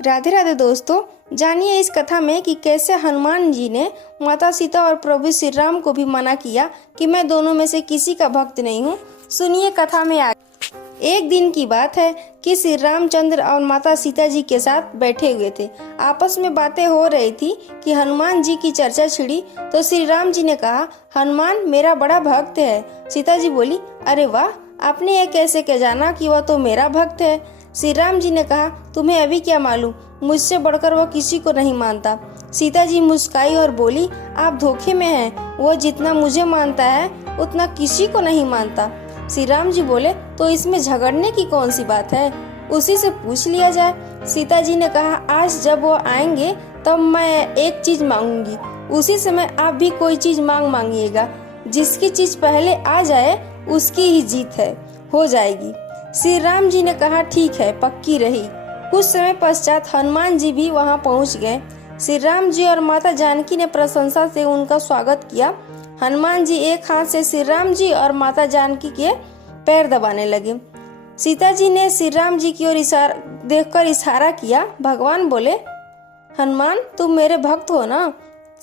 राधे राधे दोस्तों, जानिए इस कथा में कि कैसे हनुमान जी ने माता सीता और प्रभु श्री राम को भी मना किया कि मैं दोनों में से किसी का भक्त नहीं हूँ। सुनिए कथा में आगे। एक दिन की बात है कि श्री रामचंद्र और माता सीता जी के साथ बैठे हुए थे। आपस में बातें हो रही थी कि हनुमान जी की चर्चा छिड़ी तो श्री राम जी ने कहा, हनुमान मेरा बड़ा भक्त है। सीता जी बोली, अरे वाह, आपने ये कैसे क्या जाना कि वह तो मेरा भक्त है। श्री राम जी ने कहा, तुम्हें अभी क्या मालूम, मुझसे बढ़कर वो किसी को नहीं मानता। सीता जी मुस्काई और बोली, आप धोखे में हैं, वो जितना मुझे मानता है उतना किसी को नहीं मानता। श्री राम जी बोले, तो इसमें झगड़ने की कौन सी बात है, उसी से पूछ लिया जाए। सीता जी ने कहा, आज जब वो आएंगे तब मैं एक चीज मांगूंगी, उसी समय आप भी कोई चीज मांगिएगा। जिसकी चीज पहले आ जाए उसकी ही जीत है, हो जाएगी। श्री राम जी ने कहा, ठीक है, पक्की रही। कुछ समय पश्चात हनुमान जी भी वहां पहुंच गए। श्री राम जी और माता जानकी ने प्रशंसा से उनका स्वागत किया। हनुमान जी एक हाथ से श्री राम जी और माता जानकी के पैर दबाने लगे। सीता जी ने श्री राम जी की ओर देखकर इशारा किया। भगवान बोले, हनुमान तुम मेरे भक्त हो ना।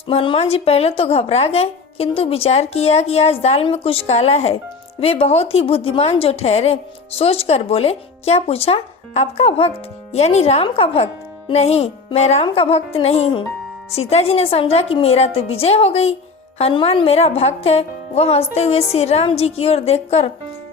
हनुमान जी पहले तो घबरा गए, किंतु विचार किया कि आज दाल में कुछ काला है। वे बहुत ही बुद्धिमान जो ठहरे, सोच कर बोले, क्या पूछा, आपका भक्त यानी राम का भक्त? नहीं, मैं राम का भक्त नहीं हूँ। सीता जी ने समझा कि मेरा तो विजय हो गई, हनुमान मेरा भक्त है। वह हंसते हुए श्री राम जी की ओर देखकर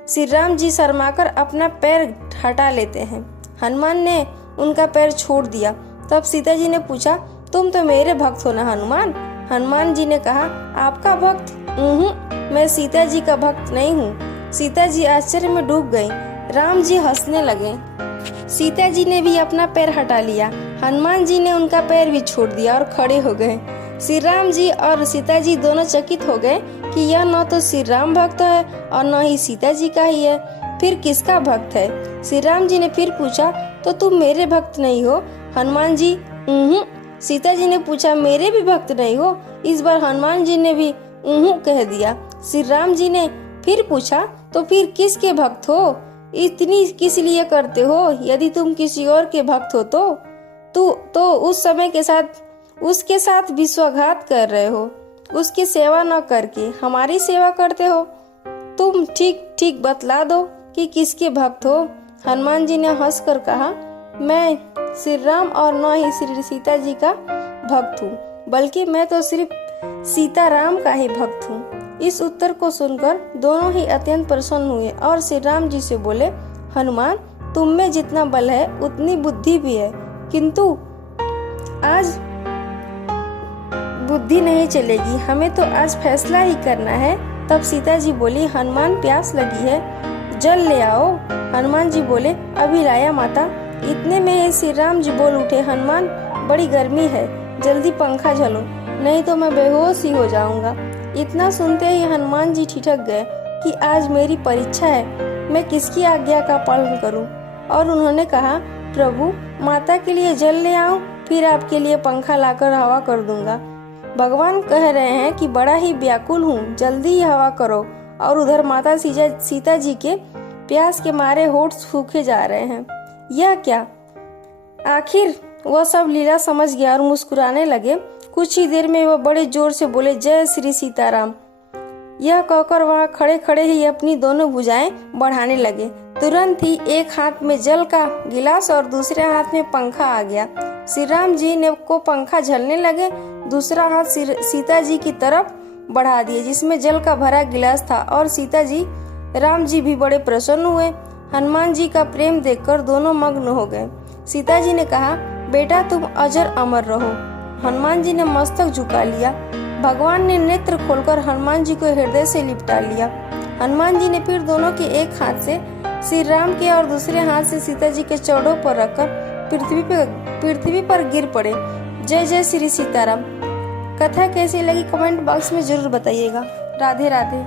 श्री राम जी शर्माकर अपना पैर हटा लेते हैं। हनुमान ने उनका पैर छोड़ दिया। तब सीता जी ने पूछा, तुम तो मेरे भक्त हो ना हनुमान? हनुमान जी ने कहा, आपका भक्त? मैं सीता जी का भक्त नहीं हूँ। सीता जी आश्चर्य में डूब गईं। राम जी हंसने लगे। सीता जी ने भी अपना पैर हटा लिया। हनुमान जी ने उनका पैर भी छोड़ दिया और खड़े हो गए। श्री राम जी और सीता जी दोनों चकित हो गए कि यह न तो श्री राम भक्त है और न ही सीता जी का ही है, फिर किसका भक्त है? श्री राम जी ने फिर पूछा, तो तुम मेरे भक्त नहीं हो? हनुमान जी, सीता जी ने पूछा, मेरे भी भक्त नहीं हो? इस बार हनुमान जी ने भी कह दिया। श्री राम जी ने फिर पूछा, तो फिर किसके भक्त हो? इतनी किस लिए करते हो? यदि तुम किसी और के भक्त हो तो उस समय के साथ उसके साथ विश्वासघात कर रहे हो। उसकी सेवा न करके हमारी सेवा करते हो। तुम ठीक ठीक बतला दो कि किसके भक्त हो। हनुमान जी ने हंसकर कहा, मैं श्री राम और न ही श्री सीता जी का भक्त हूँ, बल्कि मैं तो सिर्फ सीता राम का ही भक्त हूँ। इस उत्तर को सुनकर दोनों ही अत्यंत प्रसन्न हुए और श्री राम जी से बोले, हनुमान तुम में जितना बल है उतनी बुद्धि भी है, किंतु आज बुद्धि नहीं चलेगी, हमें तो आज फैसला ही करना है। तब सीता जी बोली, हनुमान प्यास लगी है, जल ले आओ। हनुमान जी बोले, अभी लाया माता। इतने में ही श्री राम जी बोल उठे, हनुमान बड़ी गर्मी है, जल्दी पंखा झलो, नहीं तो मैं बेहोश ही हो जाऊंगा। इतना सुनते ही हनुमान जी ठिठक गए कि आज मेरी परीक्षा है, मैं किसकी आज्ञा का पालन करूं? और उन्होंने कहा, प्रभु माता के लिए जल ले आऊं, फिर आपके लिए पंखा लाकर हवा कर दूंगा। भगवान कह रहे हैं कि बड़ा ही व्याकुल हूँ, जल्दी ही हवा करो। और उधर माता सीता जी के प्यास के मारे होठ सूखे जा रहे हैं। यह क्या? आखिर वह सब लीला समझ गया और मुस्कुराने लगे। कुछ ही देर में वह बड़े जोर से बोले, जय श्री सीताराम। यह कहकर वहाँ खड़े खड़े ही अपनी दोनों भुजाएं बढ़ाने लगे। तुरंत ही एक हाथ में जल का गिलास और दूसरे हाथ में पंखा आ गया। श्री राम जी ने को पंखा झलने लगे, दूसरा हाथ सीता जी की तरफ बढ़ा दिए जिसमें जल का भरा गिलास था। और सीता जी राम जी भी बड़े प्रसन्न हुए। हनुमान जी का प्रेम देखकर दोनों मग्न हो गए। सीता जी ने कहा, बेटा तुम अजर अमर रहो। हनुमान जी ने मस्तक झुका लिया। भगवान ने नेत्र खोलकर हनुमान जी को हृदय से लिपटा लिया। हनुमान जी ने फिर दोनों के एक हाथ से श्री राम के और दूसरे हाथ से सीता जी के चौड़ों पर रखकर पृथ्वी पर गिर पड़े। जय जय श्री सीताराम। कथा कैसी लगी कमेंट बॉक्स में जरूर बताइएगा। राधे राधे।